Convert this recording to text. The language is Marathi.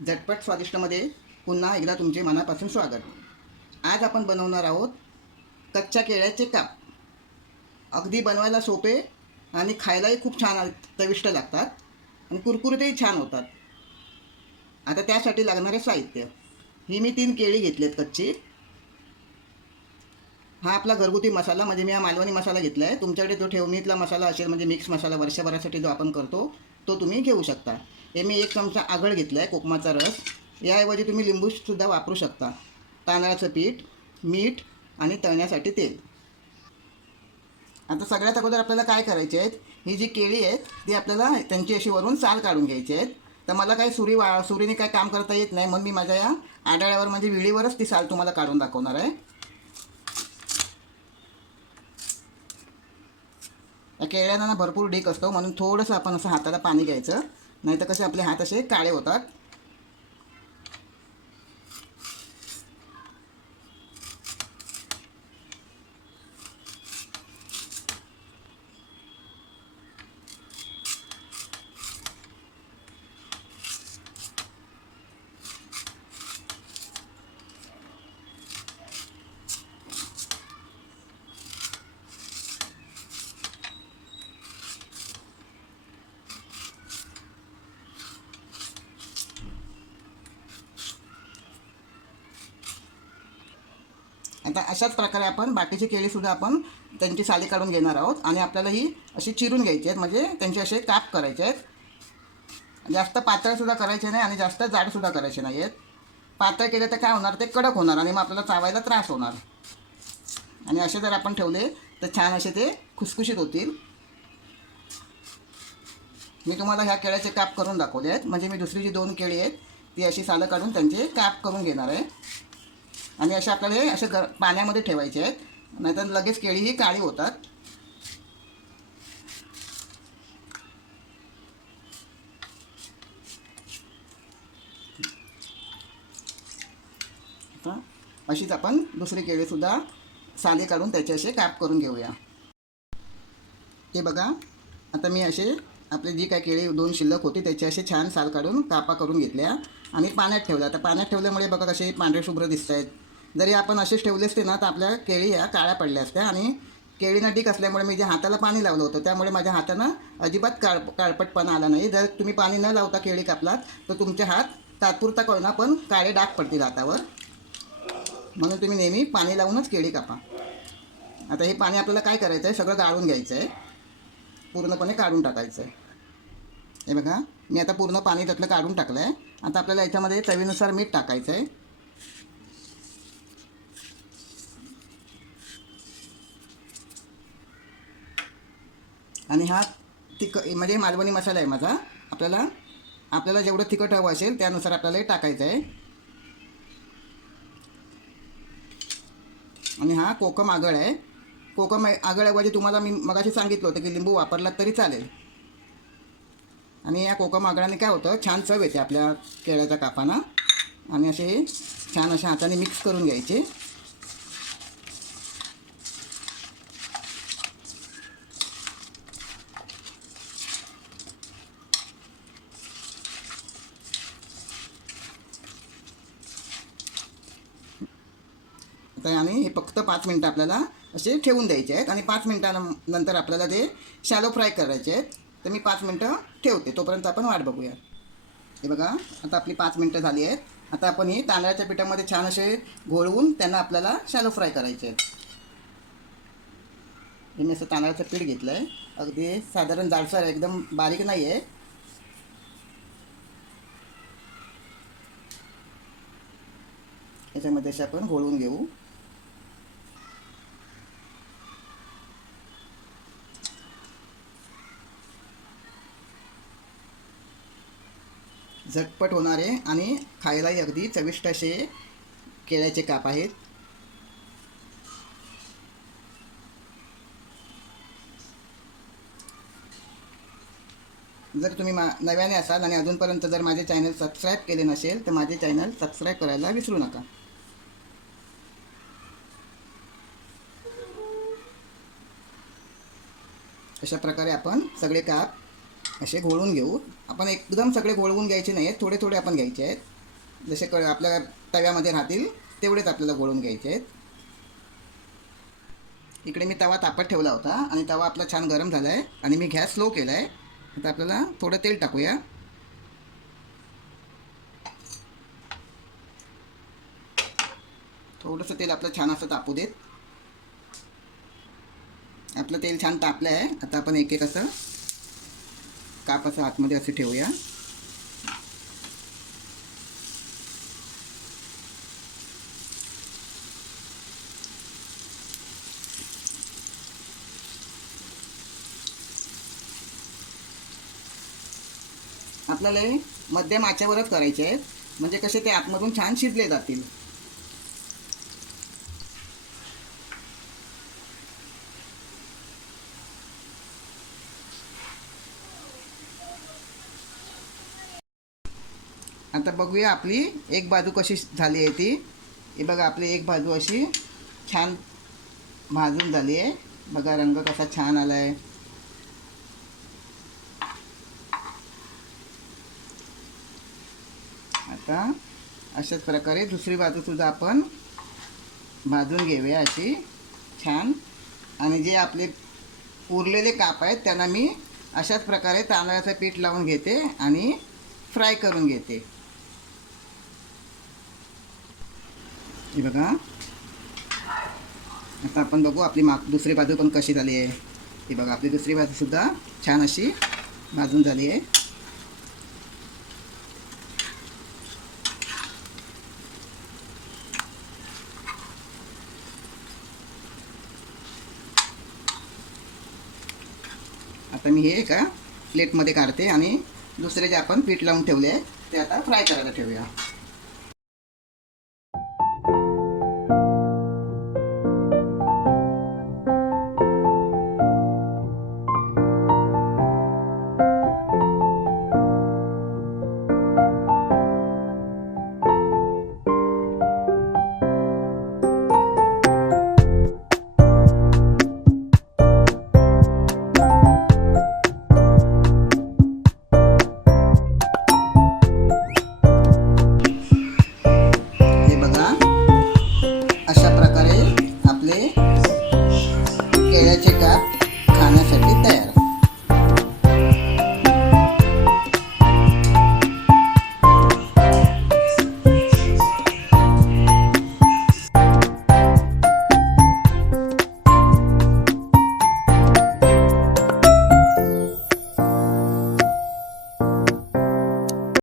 झटपट स्वादिष्टमध्ये पुन्हा एकदा तुमचे मनापासून स्वागत. आज आपण बनवणार आहोत कच्च्या केळ्याचे काप. अगदी बनवायला सोपे आणि खायलाही खूप छान चविष्ट लागतात आणि कुरकुरीतही छान होतात. आता त्यासाठी लागणारे साहित्य: ही मी 3 केळी घेतलीत कच्ची. हा आपला घरगुती मसाला, म्हणजे मी हा मालवणी मसाला घेतला आहे. तुमच्याकडे जो ठेवणीतला मसाला असेल, म्हणजे मिक्स मसाला वर्षभरासाठी जो आपण करतो तो तुम्ही घेऊ शकता. हे मी 1 चमचा आगळ घेतला आहे, कोकमाचा रस. याऐवजी तुम्ही लिंबूसुद्धा वापरू शकता. तांदळाचं पीठ, मीठ आणि तळण्यासाठी तेल. आता सगळ्यात अगोदर आपल्याला काय करायचे आहेत, ही जी केळी आहेत ती आपल्याला त्यांची अशी वरून साल काढून घ्यायची आहेत. तर मला काही सुरीने काय काम करता येत नाही, म्हणून मी माझ्या या आढळ्यावर म्हणजे विळीवरच ती साल तुम्हाला काढून दाखवणार आहे. या केळ्यांना ना भरपूर डीक असतो, म्हणून थोडंसं आपण असं हाताला पाणी घ्यायचं, नाही तर कसे आपले हात असे काळे होतात. आता अशाच प्रकारे आपण बाकीची केळीसुद्धा आपण त्यांची साली काढून घेणार आहोत आणि आपल्याला ही अशी चिरून घ्यायची आहेत, म्हणजे त्यांचे असे काप करायचे आहेत. जास्त पातळसुद्धा करायचे नाही आणि जास्त जाडसुद्धा करायचे नाही आहेत. पातळ केले तर काय होणार, ते कडक होणार आणि मग आपल्याला चावायला त्रास होणार. आणि असे जर आपण ठेवले तर छान असे ते खुसखुशीत होतील. मी तुम्हाला ह्या केळ्याचे काप करून दाखवले आहेत, म्हणजे मी दुसरी जी 2 केळी आहेत ती अशी सालं काढून त्यांचे काप करून घेणार आहे. आणि असे आपल्याला हे असे पाण्यामध्ये ठेवायचे आहेत, नाहीतर लगेच केळी ही काळी होतात. आता अशीच आपण दुसरी केळीसुद्धा साली काढून त्याचे असे काप करून घेऊया. हे बघा, आता मी असे आपली जी काय केळी 2 शिल्लक होती त्याचे असे छान साल काढून कापा करून घेतल्या आणि पाण्यात ठेवल्या. आता पाण्यात ठेवल्यामुळे बघा कसे पांढरे शुभ्र दिसत आहेत. जरी आपण असेच ठेवले असते ना तर आपल्या केळी ह्या काळ्या पडल्या असत्या. आणि केळीना डीक असल्यामुळे मी जे हाताला पाणी लावलं होतं त्यामुळे माझ्या हातानं अजिबात काळपटपणा आला नाही. जर तुम्ही पाणी न लावता केळी कापलात तर तुमचे हात तात्पुरता कळना पण काळे डाग पडतील हातावर, म्हणून तुम्ही नेहमी पाणी लावूनच केळी कापा. आता हे पाणी आपल्याला काय करायचं आहे, सगळं गाळून घ्यायचं आहे, पूर्णपणे काढून टाकायचं आहे. हे बघा, मी आता पूर्ण पाणी त्यातलं काढून टाकलं आहे. आता आपल्याला याच्यामध्ये चवीनुसार मीठ टाकायचं आहे. आणि हा म्हणजे मालवणी मसाला आहे माझा. आपल्याला जेवढं तिखट हवं असेल त्यानुसार आपल्याला हे टाकायचं आहे. आणि हा कोकम आगळ आहे. कोकम आगळऐवजी तुम्हाला मी मगाशी सांगितलं होतं की लिंबू वापरलात तरी चालेल. आणि या कोकम आगळाने काय होतं, छान चव येते आपल्या केळ्याच्या कापांना. आणि असे छान अशा हाताने मिक्स करून घ्यायचे. आणि हे फक्त 5 मिनटं आपल्याला असे ठेवून द्यायचे आहेत. आणि 5 मिनटानंतर आपल्याला ते शॅलो फ्राय करायचे आहेत. तर मी 5 मिनटं ठेवते, तोपर्यंत आपण वाट बघूया. हे बघा, आता आपली 5 मिनटं झाली आहेत. आता आपण ही तांदळाच्या पिठामध्ये छान असे घोळवून त्यांना आपल्याला शॅलो फ्राय करायचे आहेत. हे मी असं तांदळाचं पीठ घेतलं आहे, अगदी साधारण जाडसर आहे, एकदम बारीक नाही आहे. याच्यामध्ये असे आपण घोळवून घेऊ. झटपट होणारे आणि खायलाही अगदी चविष्ट असे केळ्याचे काप आहेत. जर तुम्ही नव्याने असाल आणि अजूनपर्यंत जर माझे चॅनल सबस्क्राईब केले नसेल तर माझे चॅनल सबस्क्राईब करायला विसरू नका. अशा प्रकारे आपण सगळे काप असे घोळून घेऊ. आपण एकदम सगळे घोळवून घ्यायचे नाही आहेत, थोडे थोडे आपण घ्यायचे आहेत. जसे आपल्या तव्यामध्ये राहतील तेवढेच आपल्याला घोळून घ्यायचे आहेत. इकडे मी तवा तापत ठेवला होता आणि तवा आपला छान गरम झाला आहे आणि मी गॅस स्लो केला आहे. आता आपल्याला थोडं तेल टाकूया. थोडंसं तेल आपलं छान असं तापू देत. आपलं तेल छान तापलं आहे. आता आपण एक एक असं काप असं आतमध्ये असे ठेवूया. आपल्याला मध्यम आचेवरच करायचे आहेत, म्हणजे कसे ते आतमधून छान शिजले जातील. आता बघूया आपली एक बाजू कशी झाली आहे ती. हे बघा आपली एक बाजू अशी छान भाजून झाली आहे. बघा रंग कसा छान आला आहे. आता अशाच प्रकारे दुसरी बाजूसुद्धा आपण भाजून घेऊया अशी छान. आणि जे आपले उरलेले काप आहेत त्यांना मी अशाच प्रकारे तांदळाचं पीठ लावून घेते आणि फ्राय करून घेते. हे बघा आता आपण बघू आपली दुसरी बाजू पण कशी झाली आहे. हे बघा आपली दुसरी बाजूसुद्धा छान अशी भाजून झाली आहे. आता मी हे एका प्लेटमध्ये काढते आणि दुसरे जे आपण पीठ लावून ठेवले ते आता फ्राय करायला ठेवूया. अशा प्रकारे आपले